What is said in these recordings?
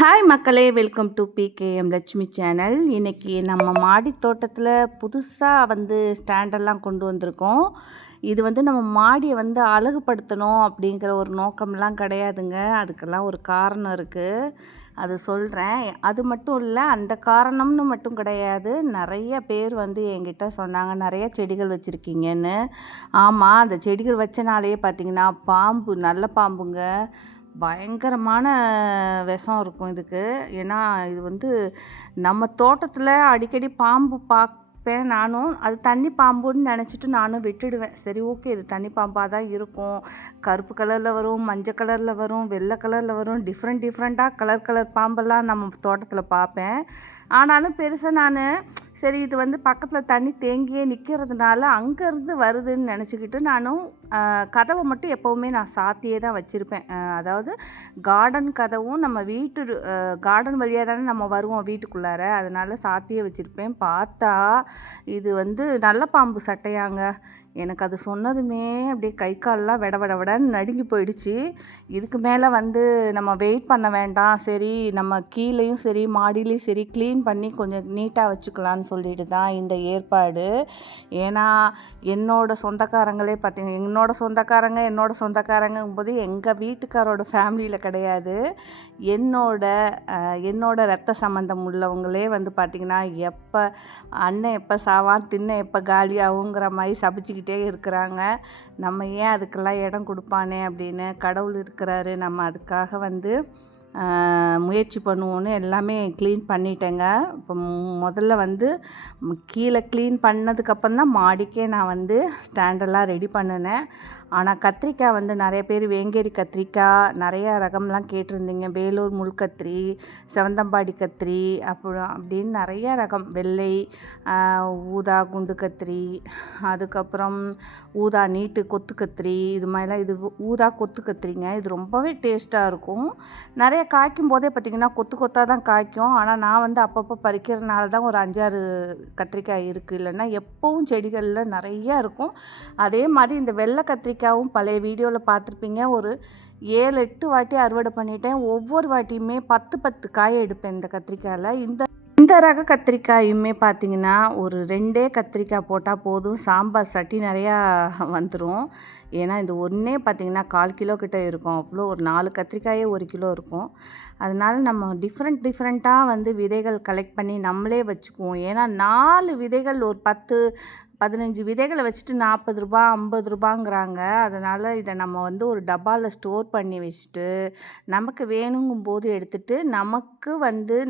Hi மக்களே, welcome to PKM Lakshmi channel. இன்றைக்கி நம்ம மாடி தோட்டத்தில் புதுசாக ஸ்டாண்டெல்லாம் கொண்டு வந்திருக்கோம். இது நம்ம மாடியை அழகுபடுத்தணும் அப்படிங்கிற ஒரு நோக்கம்லாம் கிடையாதுங்க. அதுக்கெல்லாம் ஒரு காரணம் இருக்குது, அது சொல்கிறேன். அது மட்டும் இல்லை, அந்த காரணம்னு மட்டும் கிடையாது. நிறைய பேர் என்கிட்ட சொன்னாங்க, நிறைய செடிகள் வச்சுருக்கீங்கன்னு. ஆமாம், அந்த செடிகள் வச்சனாலேயே பார்த்திங்கன்னா பாம்பு, நல்ல பாம்புங்க, பயங்கரமான விஷம் இருக்கும் இதுக்கு. ஏன்னா இது நம்ம தோட்டத்தில் அடிக்கடி பாம்பு பார்ப்பேன் நானும். அது தண்ணி பாம்புன்னு நினச்சிட்டு நானும் விட்டுடுவேன். சரி, ஓகே, இது தண்ணி பாம்பாக தான் இருக்கும். கருப்பு கலரில் வரும், மஞ்சள் கலரில் வரும், வெள்ளை கலரில் வரும், டிஃப்ரெண்ட்டாக கலர் பாம்பெல்லாம் நம்ம தோட்டத்தில் பார்ப்பேன். ஆனாலும் பெருசாக நான் சரி, இது பக்கத்தில் தண்ணி தேங்கியே நிற்கிறதுனால அங்கேருந்து வருதுன்னு நினச்சிக்கிட்டு நானும் கதவை மட்டும் எப்போவுமே நான் சாத்தியே தான் வச்சுருப்பேன். அதாவது கார்டன் கதவும் நம்ம வீட்டு கார்டன் வழியாக தானே நம்ம வருவோம் வீட்டுக்குள்ளார, அதனால் சாத்தியே வச்சுருப்பேன். பார்த்தா இது நல்ல பாம்பு சட்டையாங்க. எனக்கு அது சொன்னதுமே அப்படியே கை காலெலாம் விடன்னு நடுங்கி போயிடுச்சு. இதுக்கு மேலே நம்ம வெயிட் பண்ண வேண்டாம், சரி நம்ம கீழேயும் சரி மாடியிலையும் சரி க்ளீன் பண்ணி கொஞ்சம் நீட்டாக வச்சுக்கலான்னு சொல்லிட்டு தான் இந்த ஏற்பாடு. ஏன்னா என்னோடய சொந்தக்காரங்களே பார்த்திங்க, என்னோட சொந்தக்காரங்கும்போது எங்கள் வீட்டுக்காரோட ஃபேமிலியில் கிடையாது, என்னோட ரத்த சம்மந்தம் உள்ளவங்களே பார்த்திங்கன்னா எப்போ அண்ணன் எப்போ சாவான், தின்ன எப்போ காலியாகுங்கிற மாதிரி சபிச்சுக்கிட்டே இருக்கிறாங்க. நம்ம ஏன் அதுக்கெல்லாம் இடம் கொடுப்பானே அப்படின்னு. கடவுள் இருக்கிறாரு, நம்ம அதுக்காக முயற்சி பண்ணுவோன்னு எல்லாமே க்ளீன் பண்ணிட்டேங்க. இப்போ முதல்ல கீழே க்ளீன் பண்ணதுக்கப்புறம் தான் மாடிக்கே நான் ஸ்டாண்டெல்லாம் ரெடி பண்ணினேன். ஆனால் கத்திரிக்காய் நிறைய பேர் வேங்கேரி கத்திரிக்காய் நிறையா ரகம்லாம் கேட்டிருந்தீங்க. வேலூர் முள்கத்திரி, செவந்தம்பாடி கத்திரி, அப்புறம் அப்படின்னு நிறையா ரகம், வெள்ளை, ஊதா குண்டு கத்திரி, அதுக்கப்புறம் ஊதா நீட்டு கொத்து கத்திரி, இது மாதிரிலாம். இது ஊதா கொத்து கத்திரிங்க. இது ரொம்பவே டேஸ்ட்டாக இருக்கும். நிறைய காய்க்கும் போதே பார்த்திங்கன்னா கொத்தாக தான் காய்க்கும். ஆனால் நான் அப்பப்போ பறிக்கிறதுனால தான் ஒரு 5-6 கத்திரிக்காய் இருக்குது, இல்லைன்னா எப்போவும் செடிகளில் நிறையா இருக்கும். அதே மாதிரி இந்த வெள்ளை கத்திரிக்காயும் பழைய வீடியோவில் பார்த்துருப்பீங்க. ஒரு 7-8 வாட்டி அறுவடை பண்ணிட்டேன். ஒவ்வொரு வாட்டியுமே 10 காயை எடுப்பேன் இந்த கத்திரிக்காயில். இந்த ரக கத்திரிக்காயுமே பார்த்திங்கன்னா ஒரு 2 கத்திரிக்காய் போட்டால் போதும், சாம்பார் சட்டி நிறையா வந்துடும். ஏன்னா இது ஒன்றே பார்த்திங்கன்னா 1/4 கிலோ கிட்ட இருக்கும். அவ்வளோ ஒரு 4 கத்திரிக்காயே 1 கிலோ இருக்கும். அதனால் நம்ம டிஃப்ரெண்ட்டாக விதைகள் கலெக்ட் பண்ணி நம்மளே வச்சுக்குவோம். ஏன்னா 4 விதைகள் ஒரு 10-15 விதைகளை வச்சுட்டு 40 ரூபா 50 ரூபாங்கிறாங்க. அதனால் இதை நம்ம ஒரு டப்பாவில் ஸ்டோர் பண்ணி வச்சுட்டு நமக்கு வேணுங்கும்போது எடுத்துகிட்டு, நமக்கு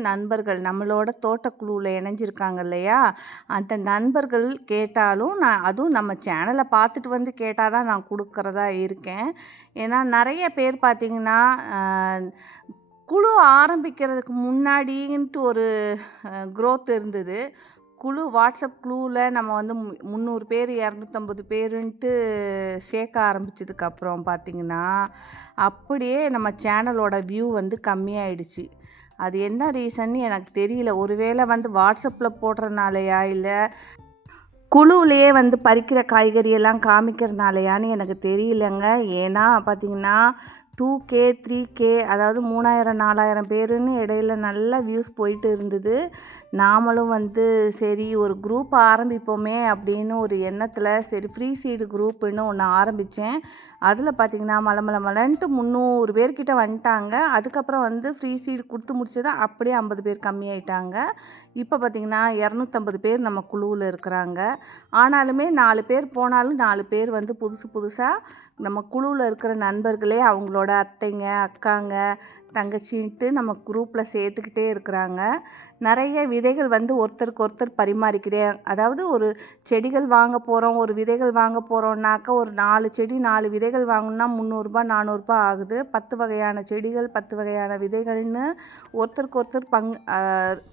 நண்பர்கள் நம்மளோட தோட்டக்குழுவில் இணைஞ்சிருக்காங்க இல்லையா, அந்த நண்பர்கள் கேட்டாலும் அதுவும் நம்ம சேனலை பார்த்துட்டு கேட்டால் தான் நான் கொடுக்குறதா இருக்கேன். ஏன்னா நிறைய பேர் பார்த்திங்கன்னா குழு ஆரம்பிக்கிறதுக்கு முன்னாடின்ட்டு ஒரு க்ரோத் இருந்தது. வாட்ஸ்அப் குழுவில் நம்ம 300 பேர் 250 பேருன்ட்டு சேர்க்க ஆரம்பித்ததுக்கப்புறம் பார்த்திங்கன்னா அப்படியே நம்ம சேனலோட வியூ கம்மியாயிடுச்சு. அது என்ன ரீசன்னு எனக்கு தெரியல. ஒருவேளை வாட்ஸ்அப்பில் போடுறதுனாலையா, இல்லை குழுவிலேயே பறிக்கிற காய்கறியெல்லாம் காமிக்கிறதுனாலையான்னு எனக்கு தெரியலங்க. ஏன்னா பார்த்திங்கன்னா 2K 3K, அதாவது 3000-4000 பேருன்னு இடையில நல்ல வியூஸ் போயிட்டு இருந்தது. நாமளும் சரி ஒரு குரூப் ஆரம்பிப்போமே அப்படின்னு ஒரு எண்ணத்தில் சரி ஃப்ரீ சீடு குரூப்புன்னு ஒன்று ஆரம்பித்தேன். அதில் பார்த்திங்கன்னா மலன்ட்டு 300 பேர்கிட்ட வந்துட்டாங்க. அதுக்கப்புறம் ஃப்ரீ சீடு கொடுத்து முடிச்சதை அப்படியே 50 பேர் கம்மியாயிட்டாங்க. இப்போ பார்த்திங்கன்னா 250 பேர் நம்ம குழுவில் இருக்கிறாங்க. ஆனாலுமே 4 பேர் போனாலும் 4 பேர் புதுசாக நம்ம குழுவில் இருக்கிற நண்பர்களே அவங்களோட அத்தைங்க, அக்காங்க, தங்கச்சின்ட்டு நம்ம குரூப்பில் சேர்த்துக்கிட்டே இருக்கிறாங்க. நிறைய விதைகள் ஒருத்தருக்கு ஒருத்தர் பரிமாறிக்கிறேன். அதாவது ஒரு செடிகள் வாங்க போகிறோம், ஒரு விதைகள் வாங்க போகிறோம்னாக்கா ஒரு 4 செடி 4 விதைகள் வாங்கணுன்னா 300 ரூபா 400 ரூபா ஆகுது. 10 வகையான செடிகள் 10 வகையான விதைகள்னு ஒருத்தருக்கு ஒருத்தர்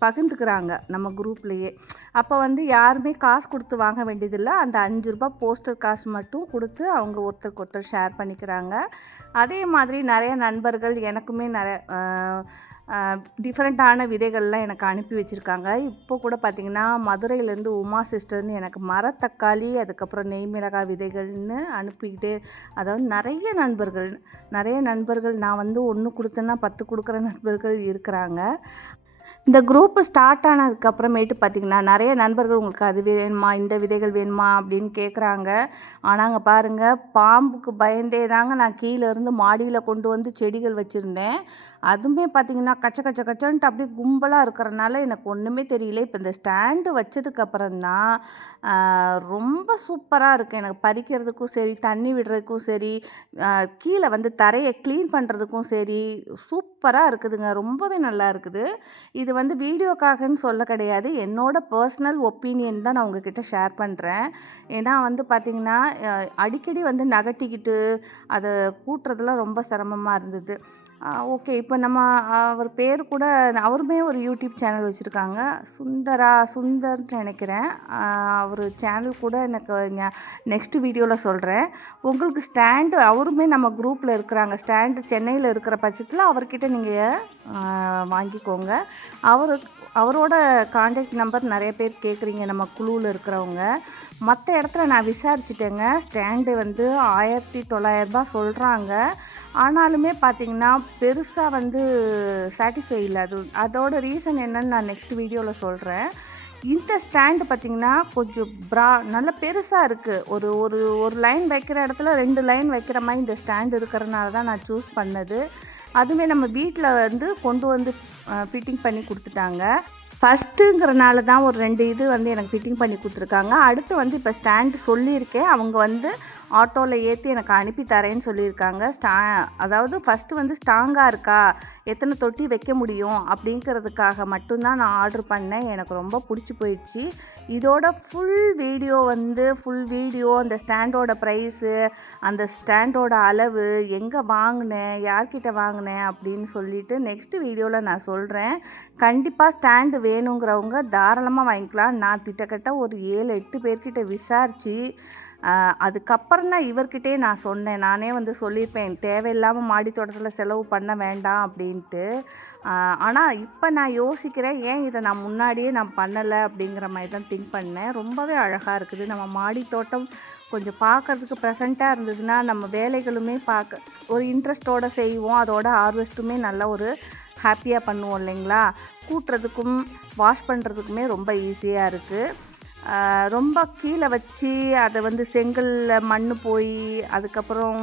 பகிர்ந்துக்கிறாங்க நம்ம குரூப்லேயே. அப்போ யாருமே காசு கொடுத்து வாங்க வேண்டியதில்லை. அந்த 5 ரூபா போஸ்டர் காசு மட்டும் கொடுத்து அவங்க ஒருத்தருக்கு ஒருத்தர் ஷேர் பண்ணிக்கிறாங்க. அதே மாதிரி நிறைய நண்பர்கள் எனக்குமே டிஃப்ரெண்ட்டான விதைகள்லாம் எனக்கு அனுப்பி வச்சுருக்காங்க. இப்போ கூட பார்த்திங்கன்னா மதுரையிலேருந்து உமா சிஸ்டர்னு எனக்கு மரத்தக்காளி அதுக்கப்புறம் நெய் மிளகாய் விதைகள்னு அனுப்பிக்கிட்டே, அதாவது நிறைய நண்பர்கள் நான் வந்து 1 கொடுத்தேன்னா 10 கொடுக்குற நண்பர்கள் இருக்கிறாங்க. இந்த குரூப்பு ஸ்டார்ட் ஆனதுக்கப்புறமேட்டு பார்த்திங்கன்னா நிறைய நண்பர்கள் உங்களுக்கு அது வேணுமா, இந்த விதைகள் வேணுமா அப்படின்னு கேட்குறாங்க. ஆனாங்க பாருங்கள், பாம்புக்கு பயந்தே தாங்க நான் கீழேருந்து மாடியில் கொண்டு வந்து செடிகள் வச்சுருந்தேன். அதுவுமே பார்த்திங்கன்னா கச்ச கச்ச கச்சன்ட்டு அப்படியே கும்பலாக இருக்கிறனால எனக்கு ஒன்றுமே தெரியல. இப்போ இந்த ஸ்டாண்டு வச்சதுக்கப்புறம் தான் ரொம்ப சூப்பராக இருக்குது. எனக்கு பறிக்கிறதுக்கும் சரி, தண்ணி விடுறதுக்கும் சரி, கீழே வந்து தரையை க்ளீன் பண்ணுறதுக்கும் சரி சூப்பராக இருக்குதுங்க. ரொம்பவே நல்லா இருக்குது. இது வந்து வீடியோக்காகன்னு சொல்ல கிடையாது, என்னோட பர்சனல் ஒப்பீனியன் தான் நான் உங்ககிட்ட ஷேர் பண்ணுறேன். ஏன்னா வந்து பார்த்திங்கன்னா அடிக்கடி வந்து நகட்டிக்கிட்டு அதை கூட்டுறதுலாம் ரொம்ப சிரமமாக இருந்தது. ஓகே, இப்போ நம்ம அவர் பேர் கூட அவருமே ஒரு யூடியூப் சேனல் வச்சுருக்காங்க, சுந்தர்னு நினைக்கிறேன். அவர் சேனல் கூட எனக்கு நெக்ஸ்ட் வீடியோவில் சொல்கிறேன். உங்களுக்கு ஸ்டாண்டு அவருமே நம்ம குரூப்பில் இருக்கிறாங்க. ஸ்டாண்டு சென்னையில் இருக்கிற பட்சத்தில் அவர்கிட்ட நீங்கள் வாங்கிக்கோங்க. அவரோட கான்டாக்ட் நம்பர் நிறைய பேர் கேட்குறீங்க நம்ம குழுவில் இருக்கிறவங்க. மற்ற இடத்துல நான் விசாரிச்சிட்டேங்க. ஸ்டாண்டு வந்து 1900 சொல்கிறாங்க. ஆனாலுமே பார்த்திங்கன்னா பெருசாக வந்து சாட்டிஸ்ஃபை இல்லை. அதோட ரீசன் என்னன்னு நான் நெக்ஸ்ட் வீடியோவில் சொல்கிறேன். இந்த ஸ்டாண்டு பார்த்திங்கன்னா கொஞ்சம் நல்ல பெருசாக இருக்குது. ஒரு லைன் வைக்கிற இடத்துல 2 லைன் வைக்கிற மாதிரி இந்த ஸ்டாண்டு இருக்கிறனால தான் நான் சூஸ் பண்ணது. அதுவுமே நம்ம வீட்டில் வந்து கொண்டு வந்து ஃபிட்டிங் பண்ணி கொடுத்துட்டாங்க. ஃபஸ்ட்டுங்கிறனால தான் ஒரு 2 இது வந்து எனக்கு ஃபிட்டிங் பண்ணி கொடுத்துருக்காங்க. அடுத்து வந்து இப்போ ஸ்டாண்டு சொல்லியிருக்கேன், அவங்க வந்து ஆட்டோவில் ஏற்றி எனக்கு அனுப்பி தரேன்னு சொல்லியிருக்காங்க. அதாவது ஃபஸ்ட்டு வந்து ஸ்ட்ராங்காக இருக்கா, எத்தனை தொட்டி வைக்க முடியும் அப்படிங்கிறதுக்காக மட்டும்தான் நான் ஆர்டர் பண்ணேன். எனக்கு ரொம்ப பிடிச்சி போயிடுச்சு. இதோட ஃபுல் வீடியோ அந்த ஸ்டாண்டோட ப்ரைஸு, அந்த ஸ்டாண்டோட அளவு, எங்கே வாங்கினேன், யார்கிட்ட வாங்கினேன் அப்படின்னு சொல்லிவிட்டு நெக்ஸ்ட்டு வீடியோவில் நான் சொல்கிறேன். கண்டிப்பாக ஸ்டாண்டு வேணுங்கிறவங்க தாராளமாக வாங்கிக்கலாம். நான் கிட்டத்தட்ட ஒரு 7-8 பேர்கிட்ட விசாரித்து அதுக்கப்புறம் தான் இவர்கிட்டே நான் சொன்னேன். நானே வந்து சொல்லியிருப்பேன், தேவையில்லாமல் மாடி தோட்டத்தில் செலவு பண்ண வேண்டாம் அப்படின்ட்டு. ஆனால் இப்போ நான் யோசிக்கிறேன், ஏன் இதை நான் முன்னாடியே பண்ணலை அப்படிங்கிற மாதிரி தான் திங்க் பண்ணேன். ரொம்பவே அழகாக இருக்குது. நம்ம மாடி தோட்டம் கொஞ்சம் பார்க்குறதுக்கு ப்ரெசண்ட்டாக இருந்ததுன்னா நம்ம வேலைகளுமே பார்க்க ஒரு இன்ட்ரெஸ்ட்டோடு செய்வோம். அதோட ஹார்வெஸ்ட்டுமே நல்ல ஒரு ஹாப்பியாக பண்ணுவோம் இல்லைங்களா. கூட்டுறதுக்கும் வாஷ் பண்ணுறதுக்குமே ரொம்ப ஈஸியாக இருக்குது. ரொம்ப கீழே வச்சு அதை வந்து செங்கலில் மண் போய் அதுக்கப்புறம்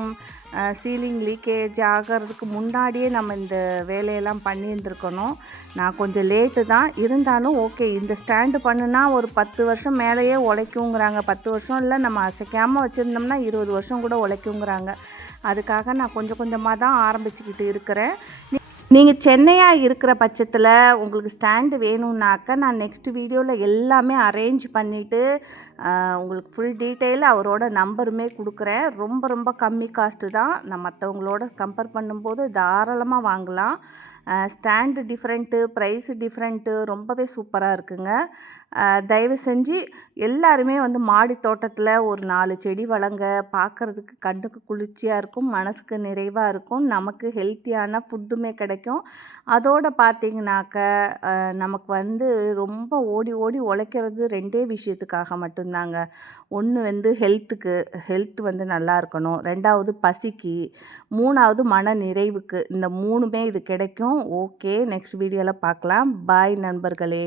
சீலிங் லீக்கேஜ் ஆகிறதுக்கு முன்னாடியே நம்ம இந்த வேலையெல்லாம் பண்ணியிருந்துருக்கணும். நான் கொஞ்சம் லேட்டு தான் இருந்தாலும் ஓகே. இந்த ஸ்டாண்டு பண்ணுனா ஒரு 10 வருஷம் மேலேயே உழைக்குங்கிறாங்க. 10 வருஷம் இல்லை, நம்ம அசைக்காமல் வச்சுருந்தோம்னா 20 வருஷம் கூட உழைக்குங்கிறாங்க. அதுக்காக நான் கொஞ்சம் கொஞ்சமாக தான் ஆரம்பிச்சுக்கிட்டு இருக்கிறேன். நீங்கள் சென்னையாக இருக்கிற பட்சத்தில் உங்களுக்கு ஸ்டாண்டு வேணும்னாக்கா நான் நெக்ஸ்ட் வீடியோவில் எல்லாமே அரேஞ்ச் பண்ணிவிட்டு உங்களுக்கு ஃபுல் டீட்டெயில் அவரோட நம்பருமே கொடுக்குறேன். ரொம்ப ரொம்ப கம்மி காஸ்ட்டு தான். நான் மற்றவங்களோட கம்பேர் பண்ணும்போது தாராளமாக வாங்கலாம். ஸ்டாண்டு டிஃப்ரெண்ட்டு, ப்ரைஸு டிஃப்ரெண்ட்டு, ரொம்பவே சூப்பராக இருக்குங்க. தயவு செஞ்சு எல்லாருமே வந்து மாடி தோட்டத்தில் ஒரு 4 செடி வளங்க. பார்க்குறதுக்கு கண்ணுக்கு குளிர்ச்சியாக இருக்கும், மனசுக்கு நிறைவாக இருக்கும், நமக்கு ஹெல்த்தியான ஃபுட்டுமே கிடைக்கும். அதோடு பார்த்திங்கனாக்க நமக்கு வந்து ரொம்ப ஓடி ஓடி உழைக்கிறது 2 விஷயத்துக்காக மட்டும்தாங்க. ஒன்று வந்து ஹெல்த் வந்து நல்லா இருக்கணும், 2வது பசிக்கு, 3வது மன நிறைவுக்கு. இந்த 3மே இது கிடைக்கும். ஓகே, நெக்ஸ்ட் வீடியோவில் பார்க்கலாம். பாய் நண்பர்களே.